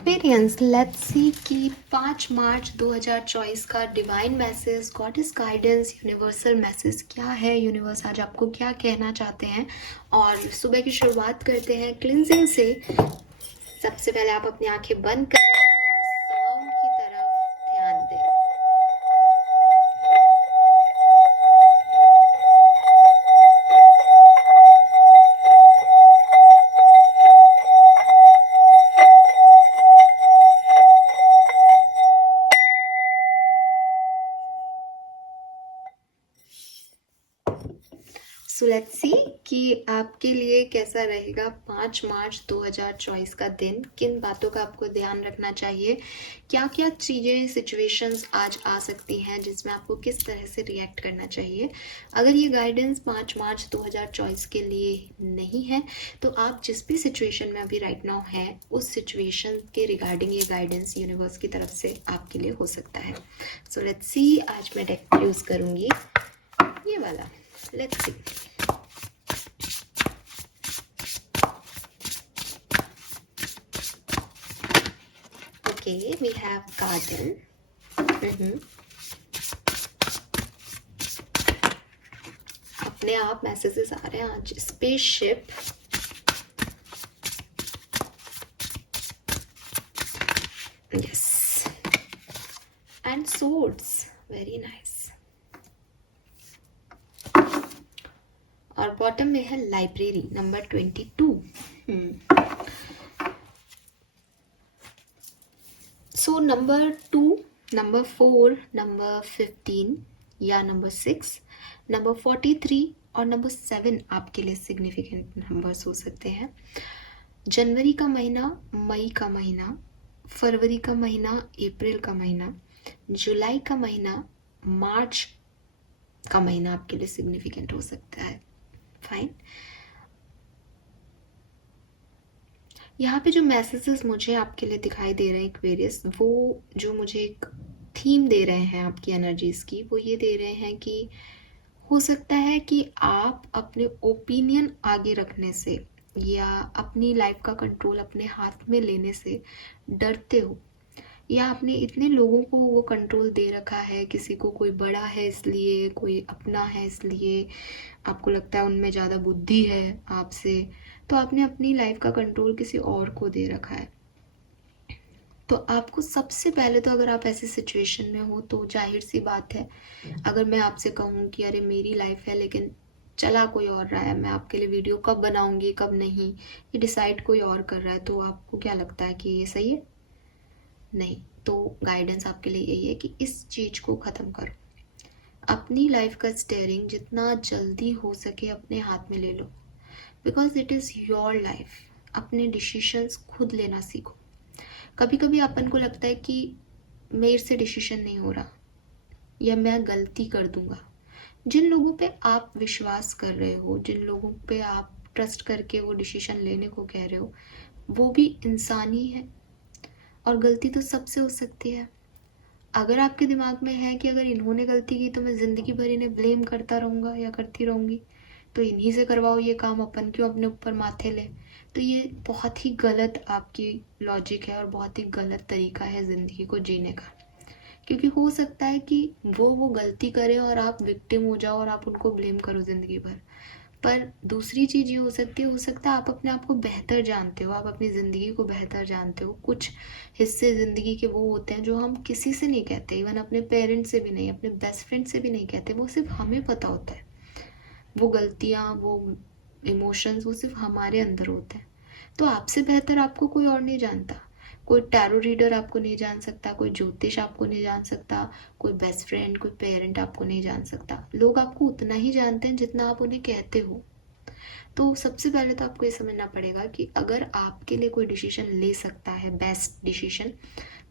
Aquarians, let's see कि 5 मार्च 2024 का divine message, goddess guidance, universal message क्या है। यूनिवर्स आज आपको क्या कहना चाहते हैं। और सुबह की शुरुआत करते हैं क्लिनजिंग से। सबसे पहले आप अपनी आंखें बंद करें और साउंड की तरफ ध्यान दें। सो लेट्स सी कि आपके लिए कैसा रहेगा 5 मार्च 2024 का दिन। किन बातों का आपको ध्यान रखना चाहिए, क्या क्या चीज़ें, सिचुएशंस आज आ सकती हैं जिसमें आपको किस तरह से रिएक्ट करना चाहिए। अगर ये गाइडेंस 5 मार्च 2024 के लिए नहीं है तो आप जिस भी सिचुएशन में अभी राइट नाउ है उस सिचुएशन के रिगार्डिंग ये गाइडेंस यूनिवर्स की तरफ से आपके लिए हो सकता है। सो लेट्स सी, आज मैं डेक यूज़ करूँगी ये वाला। Let's see. Okay, we have garden. अपने आप मैसेजेस आ रहे हैं आज। Spaceship, yes, and swords, very nice. और बॉटम में है library number 22। So number 2, number 4, number 15 या नंबर 6, नंबर 43 और नंबर 7 आपके लिए सिग्निफिकेंट नंबर्स हो सकते हैं। जनवरी का महीना, मई का महीना, फरवरी का महीना, अप्रैल का महीना, जुलाई का महीना, मार्च का महीना आपके लिए सिग्निफिकेंट हो सकता है। फाइन। यहाँ पे जो मैसेजेस मुझे आपके लिए दिखाई दे रहे हैं एक्वेरियस, वो जो मुझे एक थीम दे रहे हैं आपकी एनर्जीज की, वो ये दे रहे हैं कि हो सकता है कि आप अपने ओपिनियन आगे रखने से या अपनी लाइफ का कंट्रोल अपने हाथ में लेने से डरते हो, या आपने इतने लोगों को वो कंट्रोल दे रखा है। किसी को कोई बड़ा है इसलिए, कोई अपना है इसलिए, आपको लगता है उनमें ज़्यादा बुद्धि है आपसे, तो आपने अपनी लाइफ का कंट्रोल किसी और को दे रखा है। तो आपको सबसे पहले तो, अगर आप ऐसी सिचुएशन में हो तो जाहिर सी बात है, अगर मैं आपसे कहूँ कि अरे मेरी लाइफ है लेकिन चला कोई और रहा है, मैं आपके लिए वीडियो कब बनाऊंगी कब नहीं ये डिसाइड कोई और कर रहा है, तो आपको क्या लगता है कि ये सही है? नहीं। तो गाइडेंस आपके लिए यही है कि इस चीज़ को ख़त्म करो। अपनी लाइफ का स्टेयरिंग जितना जल्दी हो सके अपने हाथ में ले लो, because it is your life. अपने डिसीशंस खुद लेना सीखो। कभी कभी अपन को लगता है कि मेरे से डिसीजन नहीं हो रहा या मैं गलती कर दूंगा। जिन लोगों पे आप विश्वास कर रहे हो, जिन लोगों पे आप ट्रस्ट करके वो डिसीजन लेने को कह रहे हो, वो भी इंसान ही है और गलती तो सबसे हो सकती है। अगर आपके दिमाग में है कि अगर इन्होंने गलती की तो मैं ज़िंदगी भर इन्हें ब्लेम करता रहूँगा या करती रहूँगी, तो इन्हीं से करवाओ ये काम, अपन क्यों अपने ऊपर माथे ले। तो ये बहुत ही गलत आपकी लॉजिक है और बहुत ही गलत तरीका है ज़िंदगी को जीने का। क्योंकि हो सकता है कि वो गलती करे और आप विक्टिम हो जाओ और आप उनको ब्लेम करो ज़िंदगी भर। पर दूसरी चीज़ ये हो सकता है आप अपने आप को बेहतर जानते हो, आप अपनी ज़िंदगी को बेहतर जानते हो। कुछ हिस्से ज़िंदगी के वो होते हैं जो हम किसी से नहीं कहते, इवन अपने पेरेंट्स से भी नहीं, अपने बेस्ट फ्रेंड से भी नहीं कहते, वो सिर्फ हमें पता होता है। वो गलतियाँ, वो इमोशंस, वो सिर्फ हमारे अंदर होते हैं। तो आपसे बेहतर आपको कोई और नहीं जानता। कोई टैरो रीडर आपको नहीं जान सकता, कोई ज्योतिष आपको नहीं जान सकता, कोई बेस्ट फ्रेंड, कोई पेरेंट आपको नहीं जान सकता। लोग आपको उतना ही जानते हैं जितना आप उन्हें कहते हो। तो सबसे पहले तो आपको ये समझना पड़ेगा कि अगर आपके लिए कोई डिसीजन ले सकता है बेस्ट डिसीजन,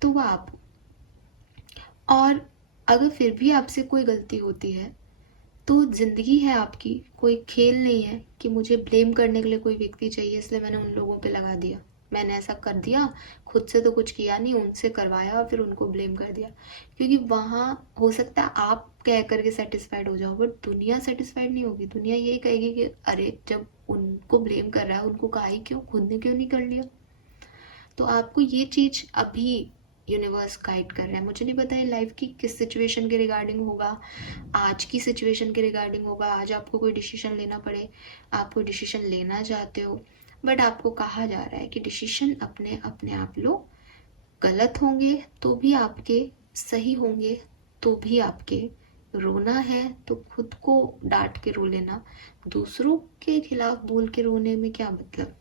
तो वह आप। और अगर फिर भी आपसे कोई गलती होती है तो ज़िंदगी है आपकी, कोई खेल नहीं है कि मुझे ब्लेम करने के लिए कोई व्यक्ति चाहिए इसलिए मैंने उन लोगों पे लगा दिया, मैंने ऐसा कर दिया, खुद से तो कुछ किया नहीं, उनसे करवाया और फिर उनको ब्लेम कर दिया। क्योंकि वहाँ हो सकता है आप कह करके सेटिस्फाइड हो जाओ, बट दुनिया सेटिस्फाइड नहीं होगी। दुनिया यही कहेगी कि अरे जब उनको ब्लेम कर रहा है उनको कहा ही क्यों, खुद ने क्यों नहीं कर लिया। तो आपको ये चीज़ अभी यूनिवर्स गाइड कर रहा है। मुझे नहीं पता है लाइफ की किस सिचुएशन के रिगार्डिंग होगा, आज की सिचुएशन के रिगार्डिंग होगा, आज आपको कोई डिसीजन लेना पड़े, आप कोई डिसीजन लेना चाहते हो, बट आपको कहा जा रहा है कि डिसीजन अपने अपने आप लो। गलत होंगे तो भी आपके, सही होंगे तो भी आपके। रोना है तो खुद को डांट के रो लेना, दूसरों के खिलाफ बोल के रोने में क्या मतलब।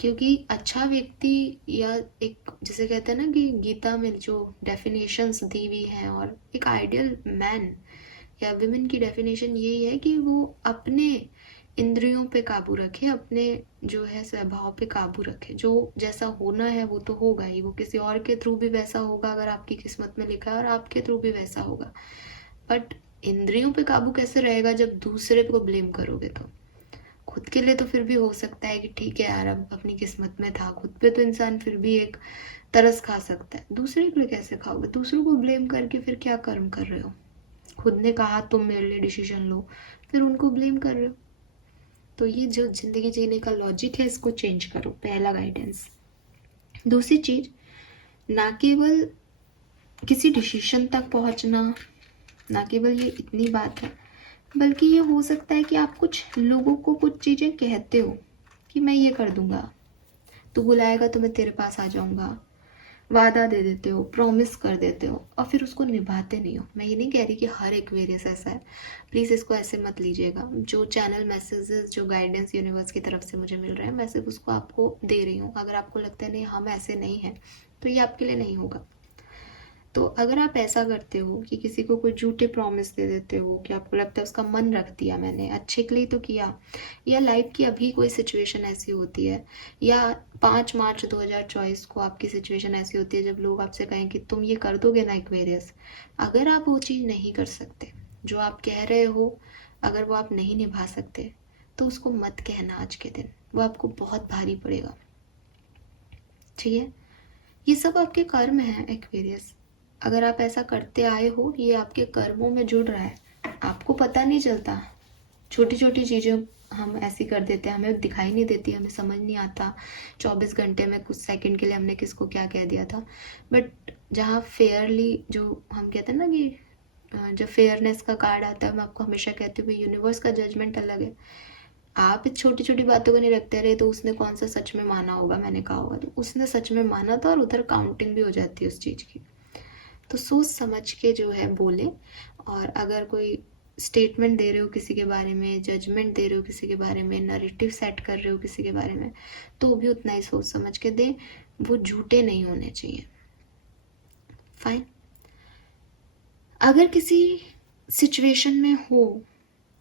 क्योंकि अच्छा व्यक्ति, या एक जिसे कहते हैं ना कि गीता में जो डेफिनेशंस दी हुई हैं, और एक आइडियल मैन या विमेन की डेफिनेशन यही है कि वो अपने इंद्रियों पे काबू रखे, अपने जो है स्वभाव पे काबू रखे। जो जैसा होना है वो तो होगा ही, वो किसी और के थ्रू भी वैसा होगा अगर आपकी किस्मत में लिखा है, और आपके थ्रू भी वैसा होगा। बट इंद्रियों पे काबू कैसे रहेगा जब दूसरे को ब्लेम करोगे। तो खुद के लिए तो फिर भी हो सकता है कि ठीक है यार, अब अपनी किस्मत में था, खुद पे तो इंसान फिर भी एक तरस खा सकता है। दूसरे के लिए कैसे खाओगे? दूसरों को ब्लेम करके फिर क्या कर्म कर रहे हो? खुद ने कहा तुम मेरे लिए डिसीजन लो, फिर उनको ब्लेम कर रहे हो। तो ये जो जिंदगी जीने का लॉजिक है, इसको चेंज करो, पहला गाइडेंस। दूसरी चीज, ना केवल किसी डिसीजन तक पहुंचना, ना केवल ये इतनी बात है, बल्कि ये हो सकता है कि आप कुछ लोगों को कुछ चीज़ें कहते हो कि मैं ये कर दूंगा, तू बुलाएगा तो मैं तेरे पास आ जाऊंगा, वादा दे देते हो, प्रॉमिस कर देते हो, और फिर उसको निभाते नहीं हो। मैं ये नहीं कह रही कि हर एक वेरियस ऐसा है, प्लीज़ इसको ऐसे मत लीजिएगा। जो चैनल मैसेजेस, जो गाइडेंस यूनिवर्स की तरफ से मुझे मिल रहा है, मैं सिर्फ उसको आपको दे रही हूँ। अगर आपको लगता है नहीं हम ऐसे नहीं हैं, तो ये आपके लिए नहीं होगा। तो अगर आप ऐसा करते हो कि किसी को कोई झूठे प्रॉमिस दे देते हो, कि आपको लगता है उसका मन रख दिया मैंने, अच्छे के लिए तो किया, या लाइफ की अभी कोई सिचुएशन ऐसी होती है, या 5 मार्च 2024 को आपकी सिचुएशन ऐसी होती है जब लोग आपसे कहें कि तुम ये कर दोगे ना एक्वेरियस, अगर आप वो चीज़ नहीं कर सकते जो आप कह रहे हो, अगर वो आप नहीं निभा सकते, तो उसको मत कहना आज के दिन, वो आपको बहुत भारी पड़ेगा। ठीक है, ये सब आपके कर्म हैं एक्वेरियस। अगर आप ऐसा करते आए हो, ये आपके कर्मों में जुड़ रहा है, आपको पता नहीं चलता। छोटी छोटी चीज़ें हम ऐसी कर देते हैं, हमें दिखाई नहीं देती, हमें समझ नहीं आता 24 घंटे में कुछ सेकंड के लिए हमने किसको क्या कह दिया था। बट जहाँ फेयरली, जो हम कहते हैं ना कि जब फेयरनेस का कार्ड आता है, मैं आपको हमेशा कहती हूँ यूनिवर्स का जजमेंट अलग है। आप इस छोटी छोटी बातों को नहीं रखते रहे तो उसने कौन सा सच में माना होगा, मैंने कहा होगा, तो उसने सच में माना था, और उधर काउंटिंग भी हो जाती है उस चीज़ की। तो सोच समझ के जो है बोले, और अगर कोई स्टेटमेंट दे रहे हो किसी के बारे में, जजमेंट दे रहे हो किसी के बारे में, नैरेटिव सेट कर रहे हो किसी के बारे में, तो भी उतना ही सोच समझ के दें, वो झूठे नहीं होने चाहिए। फाइन। अगर किसी सिचुएशन में हो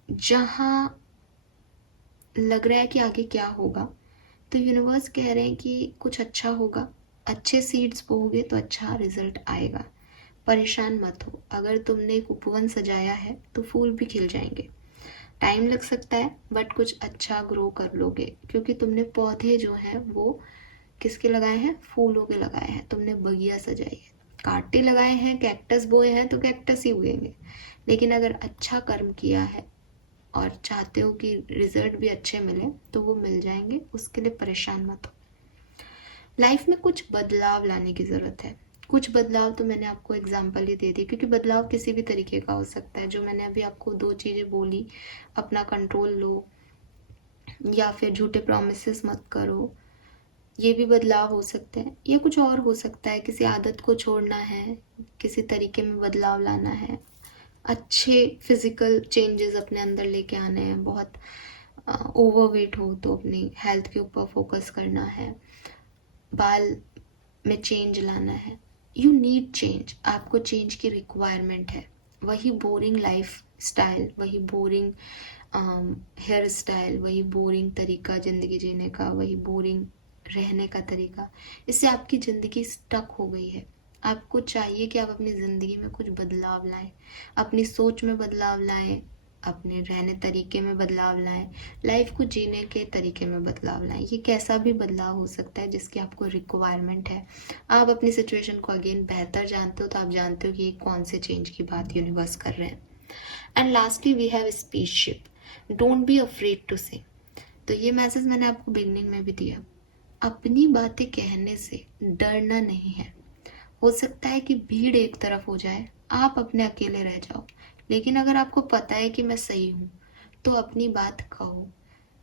जहाँ लग रहा है कि आगे क्या होगा, तो यूनिवर्स कह रहे हैं कि कुछ अच्छा होगा, अच्छे सीड्स बोओगे तो अच्छा रिजल्ट आएगा। परेशान मत हो, अगर तुमने एक उपवन सजाया है तो फूल भी खिल जाएंगे। टाइम लग सकता है बट कुछ अच्छा ग्रो कर लोगे, क्योंकि तुमने पौधे जो हैं वो किसके लगाए हैं? फूलों के लगाए हैं। तुमने बगिया सजाई है, कांटे लगाए हैं, कैक्टस बोए हैं तो कैक्टस ही उगेंगे। लेकिन अगर अच्छा कर्म किया है और चाहते हो कि रिजल्ट भी अच्छे मिले, तो वो मिल जाएंगे, उसके लिए परेशान मत हो। लाइफ में कुछ बदलाव लाने की ज़रूरत है। कुछ बदलाव तो मैंने आपको एग्जांपल ही दे दी, क्योंकि बदलाव किसी भी तरीके का हो सकता है। जो मैंने अभी आपको 2 चीज़ें बोली, अपना कंट्रोल लो या फिर झूठे प्रोमिसेस मत करो, ये भी बदलाव हो सकते हैं। या कुछ और हो सकता है, किसी आदत को छोड़ना है, किसी तरीके में बदलाव लाना है, अच्छे फिजिकल चेंजेस अपने अंदर लेके आने हैं। बहुत ओवरवेट हो तो अपनी हेल्थ के ऊपर फोकस करना है, बाल में चेंज लाना है। यू नीड चेंज, आपको चेंज की रिक्वायरमेंट है। वही बोरिंग लाइफ स्टाइल, वही बोरिंग हेयर स्टाइल, वही बोरिंग तरीका ज़िंदगी जीने का, वही बोरिंग रहने का तरीका, इससे आपकी ज़िंदगी स्टक हो गई है। आपको चाहिए कि आप अपनी ज़िंदगी में कुछ बदलाव लाएं, अपनी सोच में बदलाव लाएं, अपने रहने तरीके में बदलाव लाएं, लाइफ को जीने के तरीके में बदलाव लाएं। ये कैसा भी बदलाव हो सकता है जिसकी आपको रिक्वायरमेंट है। आप अपनी सिचुएशन को अगेन बेहतर जानते हो, तो आप जानते हो कि कौन से चेंज की बात यूनिवर्स कर रहे हैं। And lastly we have spaceship, don't be afraid to say. तो ये मैसेज मैंने आपको बिगनिंग में भी दिया। अपनी बातें कहने से डरना नहीं है। हो सकता है कि भीड़ एक तरफ हो जाए, आप अपने अकेले रह जाओ, लेकिन अगर आपको पता है कि मैं सही हूँ तो अपनी बात कहो।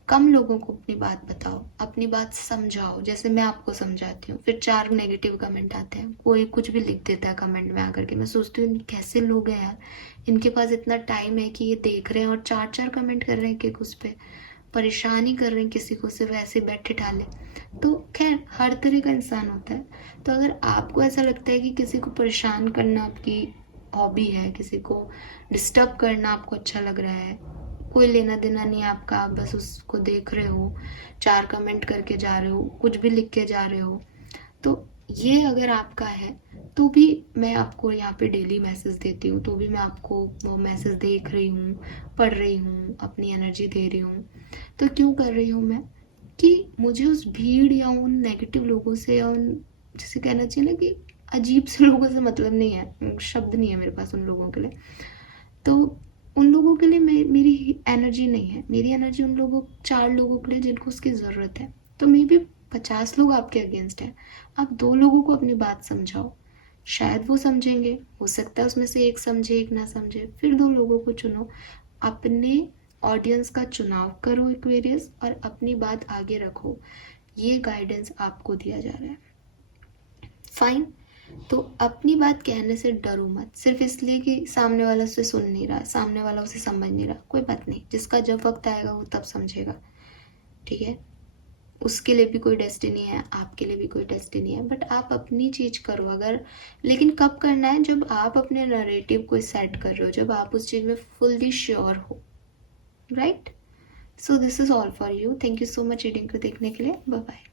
कम लोगों को अपनी बात बताओ, अपनी बात समझाओ, जैसे मैं आपको समझाती हूँ। फिर 4 नेगेटिव कमेंट आते हैं, कोई कुछ भी लिख देता है कमेंट में आकर के। मैं सोचती हूँ कैसे लोग हैं यार, इनके पास इतना टाइम है कि ये देख रहे हैं और 4-4 कमेंट कर रहे हैं कि उस पर परेशान ही कर रहे हैं किसी को, सिर्फ ऐसे बैठे ठाले। तो खैर हर तरह का इंसान होता है। तो अगर आपको ऐसा लगता है कि किसी को परेशान करना आपकी हॉबी है, किसी को डिस्टर्ब करना आपको अच्छा लग रहा है, कोई लेना देना नहीं है आपका, आप बस उसको देख रहे हो, 4 कमेंट करके जा रहे हो, कुछ भी लिख के जा रहे हो, तो ये अगर आपका है तो भी मैं आपको यहाँ पे डेली मैसेज देती हूँ, तो भी मैं आपको वो मैसेज देख रही हूँ, पढ़ रही हूँ, अपनी एनर्जी दे रही हूँ। तो क्यों कर रही हूँ मैं, कि मुझे उस भीड़ या उन नेगेटिव लोगों से या उन, जैसे कहना चाहिए ना कि अजीब से लोगों से मतलब नहीं है, शब्द नहीं है मेरे पास उन लोगों के लिए। तो उन लोगों के लिए मेरी एनर्जी नहीं है, मेरी एनर्जी उन लोगों 4 लोगों के लिए जिनको उसकी ज़रूरत है। तो मे बी 50 लोग आपके अगेंस्ट हैं, आप 2 लोगों को अपनी बात समझाओ, शायद वो समझेंगे, हो सकता है उसमें से एक समझे एक ना समझे, फिर 2 लोगों को चुनो। अपने ऑडियंस का चुनाव करो एक्वेरियस, और अपनी बात आगे रखो। ये गाइडेंस आपको दिया जा रहा है, फाइन। तो अपनी बात कहने से डरो मत, सिर्फ इसलिए कि सामने वाला उसे सुन नहीं रहा, सामने वाला उसे समझ नहीं रहा, कोई बात नहीं, जिसका जब वक्त आएगा वो तब समझेगा, ठीक है। उसके लिए भी कोई डेस्टिनी है, आपके लिए भी कोई डेस्टिनी है, बट आप अपनी चीज़ करो। अगर, लेकिन कब करना है, जब आप अपने नरेटिव को सेट कर रहे हो, जब आप उस चीज़ में फुल्ली श्योर हो, right. So this is all for you. Thank you so much reading को देखने के लिए। Bye bye.